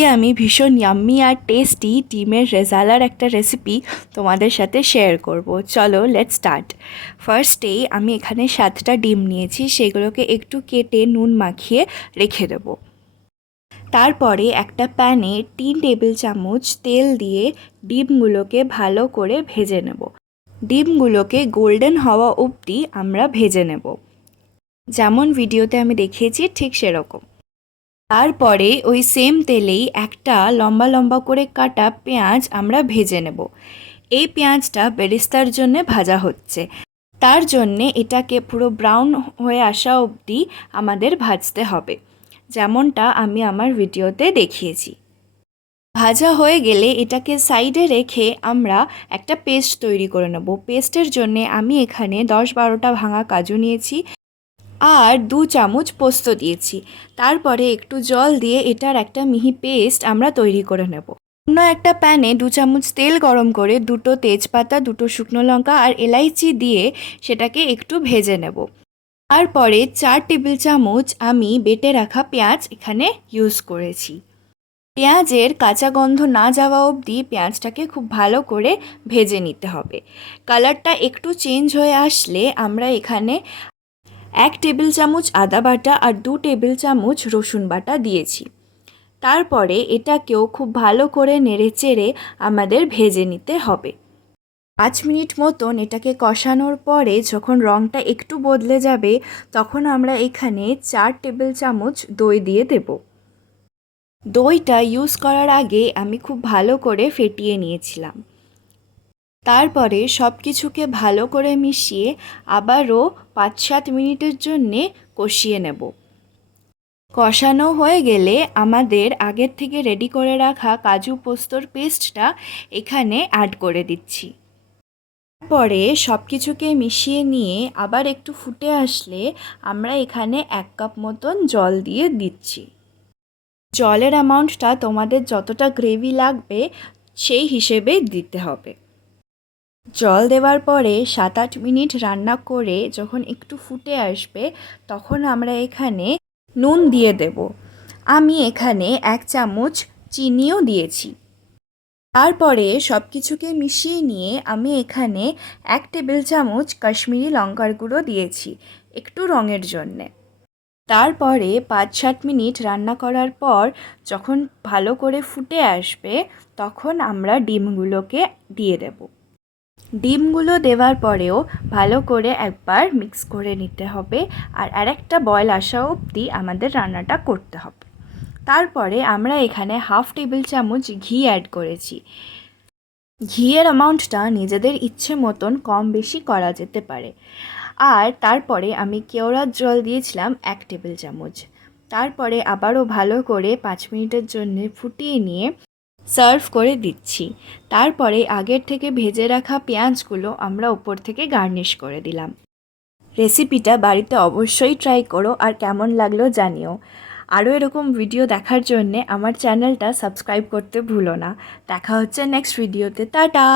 আজকে আমি ভীষণ ইয়াম্মি আর টেস্টি ডিমের রেজালার একটা রেসিপি তোমাদের সাথে শেয়ার করব। চলো লেটস স্টার্ট। ফার্স্টেই আমি এখানে 7টা ডিম নিয়েছি, সেগুলোকে একটু কেটে নুন মাখিয়ে রেখে দেব। তারপরে একটা প্যানে 3 টেবিল চামচ তেল দিয়ে ডিমগুলোকে ভালো করে ভেজে নেব। ডিমগুলোকে গোল্ডেন হওয়া অবধি আমরা ভেজে নেব, যেমন ভিডিওতে আমি দেখিয়েছি ঠিক সেরকম। তারপরে ওই সেম তেলেই একটা লম্বা লম্বা করে কাটা পেঁয়াজ আমরা ভেজে নেব। এই পেঁয়াজটা বেরেস্তার জন্য ভাজা হচ্ছে, তার জন্যে এটাকে পুরো ব্রাউন হয়ে আসা অবধি আমাদের ভাজতে হবে, যেমনটা আমি আমার ভিডিওতে দেখিয়েছি। ভাজা হয়ে গেলে এটাকে সাইডে রেখে আমরা একটা পেস্ট তৈরি করে নেব। পেস্টের জন্যে আমি এখানে 10-12টা ভাঙা কাজু নিয়েছি আর 2 চামচ পোস্ত দিয়েছি। তারপরে একটু জল দিয়ে এটার একটা মিহি পেস্ট আমরা তৈরি করে নেব। অন্য একটা প্যানে 2 চামচ তেল গরম করে 2টো তেজপাতা, 2টো শুকনো লঙ্কা আর এলাইচি দিয়ে সেটাকে একটু ভেজে নেব। তারপরে 4 টেবিল চামচ আমি বেটে রাখা পেঁয়াজ এখানে ইউজ করেছি। পেঁয়াজের কাঁচা গন্ধ না যাওয়া অবধি পেঁয়াজটাকে খুব ভালো করে ভেজে নিতে হবে। কালারটা একটু চেঞ্জ হয়ে আসলে আমরা এখানে 1 টেবিল চামচ আদা বাটা আর 2 টেবিল চামচ রসুন বাটা দিয়েছি। তারপরে এটাকেও খুব ভালো করে নেড়েচেড়ে আমাদের ভেজে নিতে হবে। 5 মিনিট মতন এটাকে কষানোর পরে যখন রঙটা একটু বদলে যাবে, তখন আমরা এখানে 4 টেবিল চামচ দই দিয়ে দেব। দইটা ইউজ করার আগে আমি খুব ভালো করে ফেটিয়ে নিয়েছিলাম। তারপরে সব কিছুকে ভালো করে মিশিয়ে আবারও 5-7 মিনিটের জন্যে কষিয়ে নেব। কষানো হয়ে গেলে আমাদের আগের থেকে রেডি করে রাখা কাজু পোস্তর পেস্টটা এখানে অ্যাড করে দিচ্ছি। তারপরে সব কিছুকে মিশিয়ে নিয়ে আবার একটু ফুটে আসলে আমরা এখানে 1 কাপ মতন জল দিয়ে দিচ্ছি। জলের অ্যামাউন্টটা তোমাদের যতটা গ্রেভি লাগবে সেই হিসেবে দিতে হবে। জল দেওয়ার পরে 7-8 মিনিট রান্না করে যখন একটু ফুটে আসবে, তখন আমরা এখানে নুন দিয়ে দেব। আমি এখানে 1 চামচ চিনিও দিয়েছি। তারপরে সব কিছুকে মিশিয়ে নিয়ে আমি এখানে 1 টেবিল চামচ কাশ্মীরি লঙ্কার গুঁড়ো দিয়েছি, একটু রঙের জন্যে। তারপরে 5-7 মিনিট রান্না করার পর যখন ভালো করে ফুটে আসবে, তখন আমরা ডিমগুলোকে দিয়ে দেব। ডিমগুলো দেওয়ার পরেও ভালো করে একবার মিক্স করে নিতে হবে আর আরেকটা বয়েল আসা অবধি আমাদের রান্নাটা করতে হবে। তারপরে আমরা এখানে 1/2 টেবিল চামচ ঘি অ্যাড করেছি। ঘিয়ের অ্যামাউন্টটা নিজেদের ইচ্ছে মতন কম বেশি করা যেতে পারে। আর তারপরে আমি কেওড়ার জল দিয়েছিলাম 1 টেবিল চামচ। তারপরে আবারও ভালো করে 5 মিনিটের জন্য ফুটিয়ে নিয়ে সার্ভ করে দিচ্ছি। তারপরে আগের থেকে ভেজে রাখা পেঁয়াজগুলো আমরা উপর থেকে গার্নিশ করে দিলাম। রেসিপিটা বাড়িতে অবশ্যই ট্রাই করো আর কেমন লাগলো জানিও। আরও এরকম ভিডিও দেখার জন্যে আমার চ্যানেলটা সাবস্ক্রাইব করতে ভুলো না। দেখা হচ্ছে নেক্সট ভিডিওতে। টাটা।